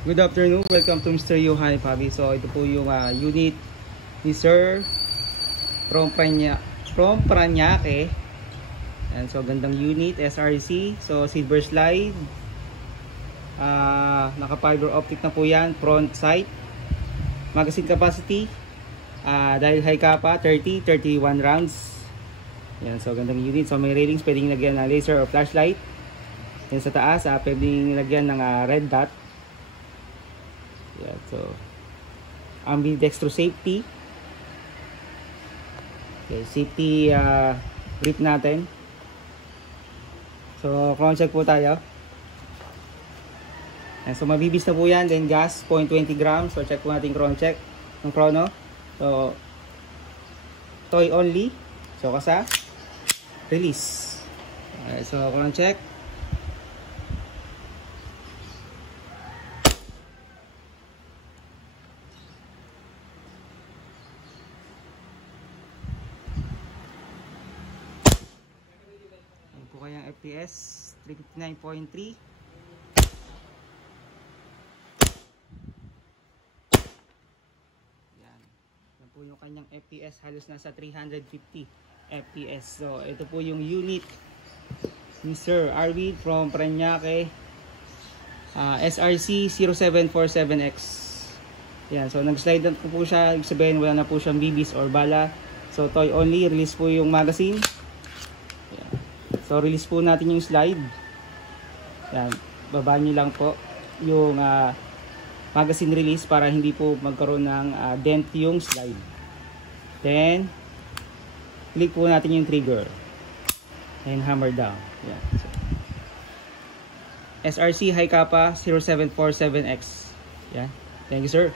Good afternoon, welcome to Mr. Johan Pabi. So ito po yung unit ni Sir from Parañaque. And so gandang unit, SRC. So silver slide. Naka fiber optic na po yan, front sight. Magazine capacity dahil high capa 31 rounds. Yan, so gandang unit. So may railings, pwedeng lagyan ng laser or flashlight. Yan sa taas, pwedeng lagyan ng red dot. Yeah, so ambidextrous safety. Okay, safety grip natin. So crown check po tayo. And so mabibis na po yan. Then gas 0.20 grams. So check po natin crown check ng chrono. So toy only. So kasa release. Okay, so crown check. Kayang FPS 359.3. Yan po yung kanyang FPS, halos nasa 350 FPS. So ito po yung unit ni Sir Arvid from Parañaque, SRC 0747X. Yan, so nag-slide na po siya, ibig sabihin wala na po siyang BBs or bala. So toy only, release po yung magazine. So release po natin yung slide. Yan, baba nyo lang po yung magazine release para hindi po magkaroon ng dent yung slide. Then click po natin yung trigger and hammer down. Yan. So, SRC high capa 0747X. Yan. Thank you, sir.